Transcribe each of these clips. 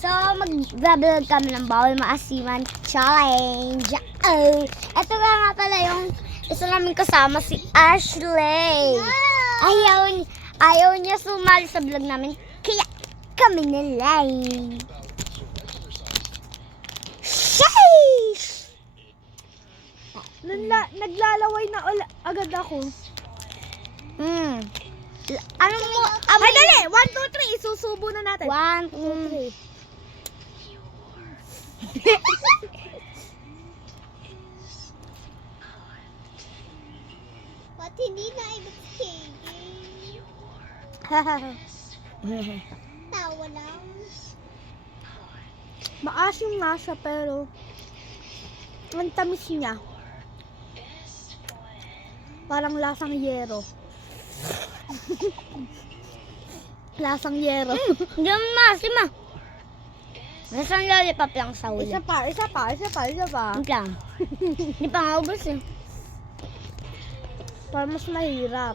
So, mag-vlog kami ng bawal maasiman challenge. Oh, ito nga pala yung isa namin kasama, si Ashley. Ayaw niya sumali sa vlog namin, kaya kami nilay. Sheesh! Naglalaway na agad ako. Ano mo? Ay, dali! 1, 2, 3. Isusubo na natin. 1, 2, 3. Ba't hindi na ibig tawa lang? Maasim nga siya, pero ang tamis niya. Parang lasang yero. Lasang yero. Hindi mo maasim ah. Nasaan lollipop lang sa huli? Isa pa. Ang lang. Hindi pa nga ubos eh. Para mas mahirap.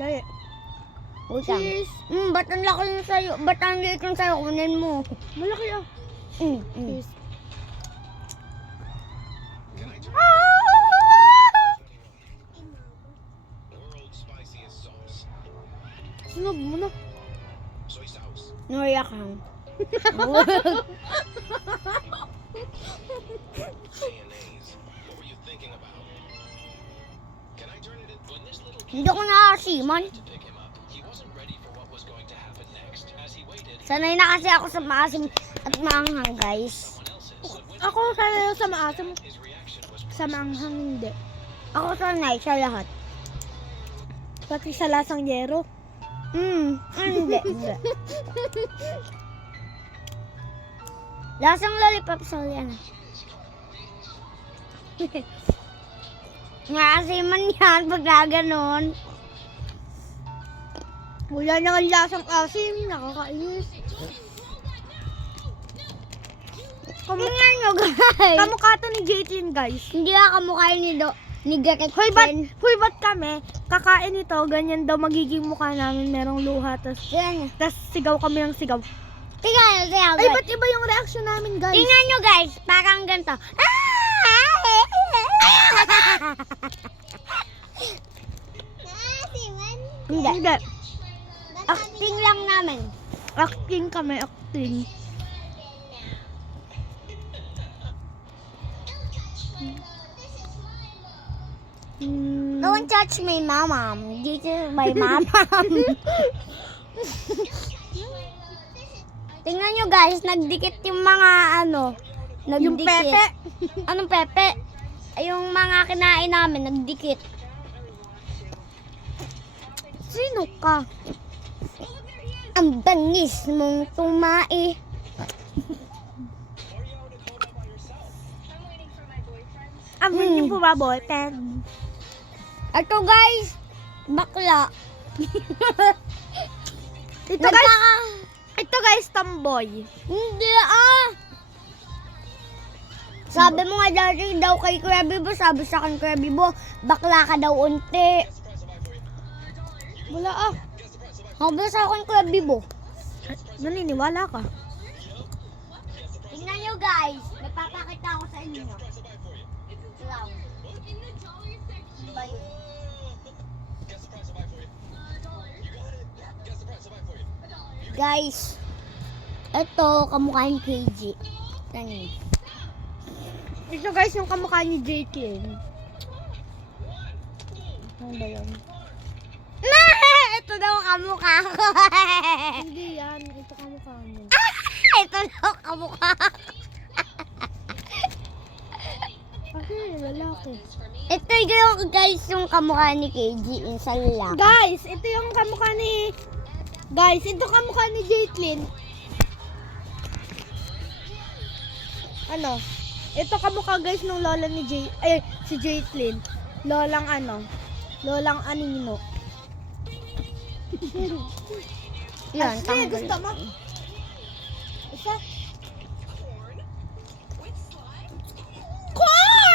Dali. Utang. Cheers. Ba't ang laki lang sa'yo? Ba't ang liit lang sa'yo? Kunin mo. Malaki ah. Cheers. Sunog mo na. Noriya kang. Hindi ko nakasiman. Sanay na kasi ako sa maasim at maanghang, guys. Ako sanay sa maasim. Sa maanghang hindi. Ako sanay sa lahat. Pati sa lasang yero. Hindi. Lasang lollipop sa yan. Maasiman yan pag gaganon. Wala na nga lasang asim. Nakakainis. Tingnan nyo, guys. Kamukha to ni Jaitlyn, guys. Hindi ka kamukha ni Gareth Hoy, Chen. ba't kami kakain ito, ganyan daw magiging mukha namin, merong luha, tas sigaw kami ng sigaw. Tingnan nyo, Ay, ba't iba yung reaction namin, guys? Tingnan nyo, guys. Parang ganito. Naasiman? Hindi. Hindi. Acting lang namin. Acting kami, acting. Don't touch me, mama. This is my mama. Tingnan nyo, guys. Nagdikit yung mga Nagdikit. Yung pepe. Anong pepe? Ay, yung mga kinain namin, nagdikit. Sino ka? Ang bangis mong tumai. Amin yung ba, boyfriend? Ito, guys. Bakla. Ito guys, tomboy. Hindi Sabi mo nga dati daw kay Kuya Bibo, sabi sa akin Kuya Bibo, bakla ka daw unti. Wala ah. Sabi sa akin Kuya Bibo. Naniniwala ka? Tingnan nyo, guys, may papakita ako sa inyo. Wow. Ano ba yun? Guys, ito kamukha ni KG. Tani. Ito guys, yung kamukha ni Jaitlyn. Ano ba yan? Ito daw kamukha ko. Hindi yan. Ito kamukha niya. Ito daw kamukha ko. Kasi lalaki. Ito yung guys yung kamukha ni KG sa lalaki. Guys, ito yung kamukha ni... Guys, ito kamukha ni Jaitlyn. Ano? Ito kamukha guys ng lola ni si Jaitlyn. Lolang Lolang Anino. Yan, Ashley, tanggal. gusto mo? Isa? Corn!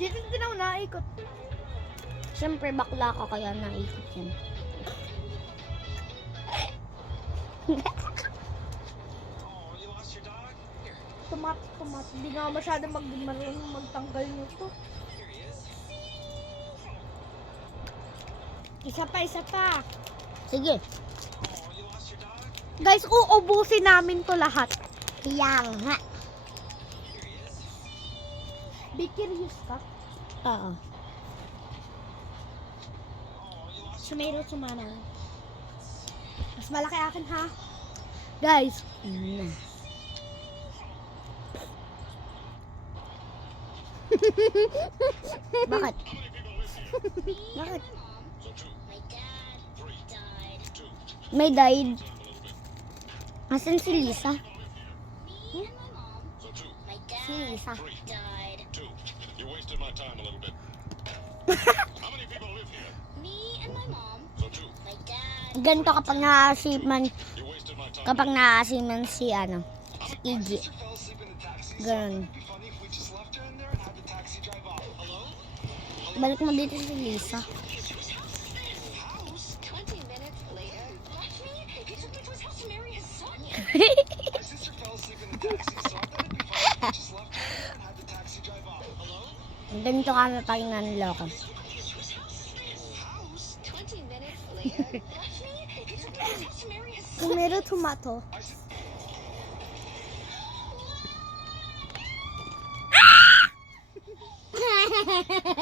Dito tinaw na ikot. Siyempre, bakla ka kaya naikot yan. Tomat. Hindi nga masyado marunong magtanggal nito. Isa pa. Sige. Guys, uubusin namin to lahat. Kaya nga. Be curious ka. Oo. Sumero sumanaw. Mas malaki akin ha. Guys, Bakit? Bakit? May died. Asan si Lisa? Si Lisa. You wasted my time a little bit. How many people live here? Me and my mom, So two. my dad. Ganito kapag naasiman, You wasted my time. kapag naasiman si ano, si Iggy. Sister fell asleep in the taxi. Ganun. It'd be funny if we just left her in there and had the taxi drive off. Hello? Balik mo dito si Lisa. House. 20 minutes later. Watch me. He took me to his house to marry his son. My sister fell asleep in the taxi, so I thought it'd be funny if we just left her in there and had the taxi drive off. Hello? Ganito kami pag nanloko. House. 20 minutes later. Watch me. He took me to his house to marry his son. sumero tomato.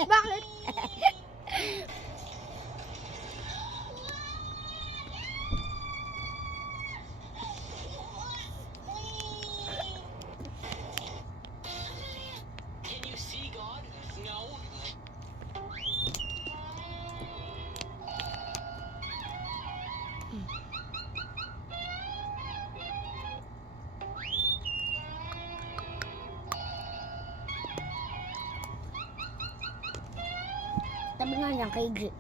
Bakit? Can you see God? No. Sabi nga niya kay Iggy.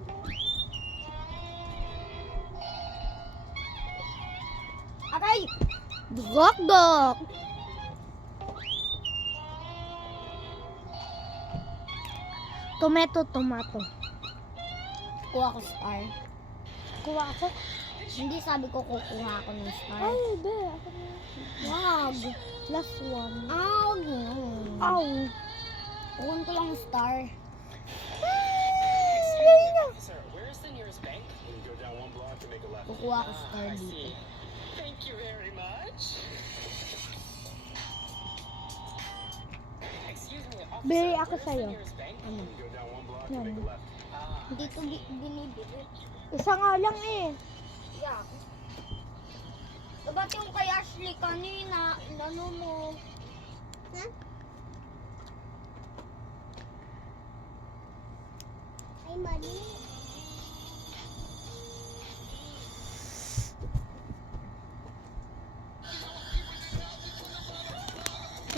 Aray! Dok. Tomato. Kuha ko star. Kuha ako. Hindi sabi ko kukuha ako ng star. Ay, be. Ako na. Wag. Last one. Aw, no. Ow. Kukuha ko lang star. Sir, where is the nearest bank? You go down one block and make a left. Kukuha ko star dito. Thank you very much. Excuse me, officer. Bili ako where's sa'yo. the nearest bank? Ano? You go down one block Yan. and make a left. Hindi ko binibili. Isa nga lang eh. Yeah. Ba't yung kay Ashley kanina, inano mo? Ay, mali.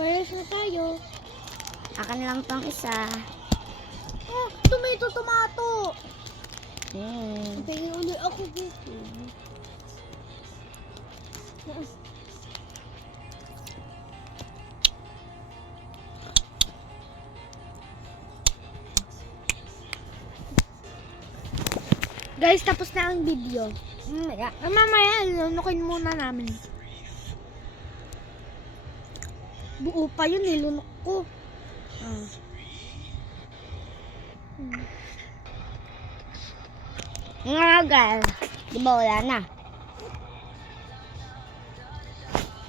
Payas na tayo. Akan lang tong isa. Oh, tomato. Tingin uli ako dito. Guys, tapos na ang video. Mamaya, lunukin muna namin. Buo pa yun, nilunok ko. Nga guys, di ba wala na?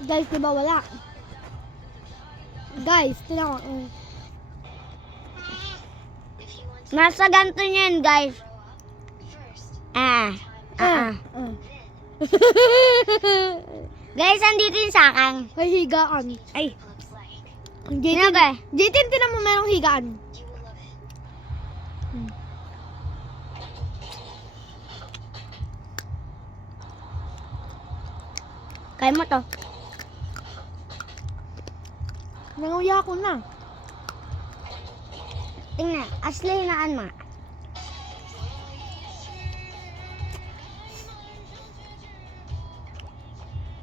Guys, di ba wala? Guys, tinan ko. Nasa ganito niyan guys. Guys, andito yung sakang. May higaan. Ay, Jatin, ano ba? Jatin, tinan mo merong higaan. Kaya mo to. Nanguya ko na. Tingnan, Ashley naan mo.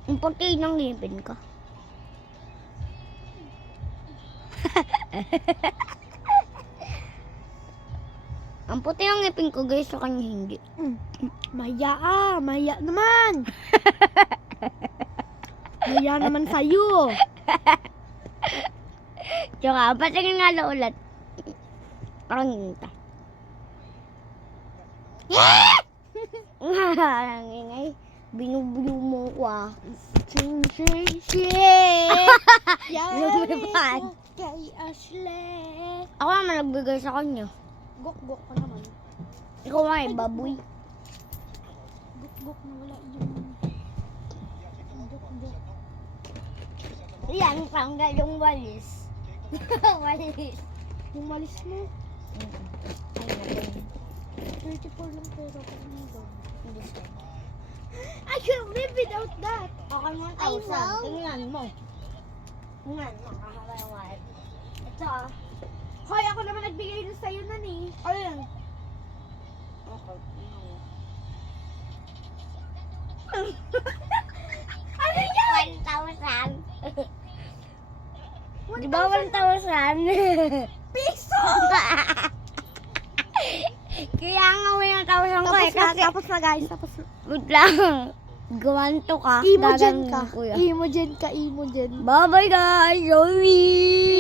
Ang puti ng ngipin ko. Ang puti ang ngipin ko guys, sa kanya hindi. Mahiya naman. Mahiya naman sa'yo. Tsaka, patingin nga lang ulit. Parang ginta. Ang ingay. Binubuyo mo ko ah. Lumipad. Kay Ashley. Ako naman nagbigay sa kanya. Gok-gok ka naman. Ikaw nga eh, baboy. Gok-gok na wala yung... Gok-gok. Yan, tanggal yung walis. Walis. Yung malis mo. Ay, natin. 34 lang pero kung ano daw. Hindi siya. I can't live without that. Okay mo, I know. Tingnan mo. Tingnan mo, kakawawad. Ito ah. Hoy, ako naman nagbigay nun sa'yo nun eh. Ayun. Okay. Ano yan? 1,000. Di ba 1,000? Piso! Kaya nga 1,000 ko eh. Kasi, Tapos na guys, tapos na. wait lang. Gawanto ka. Imogen Gagawin ka. ko yan. Imogen ka, Imogen. Bye-bye guys. Sorry.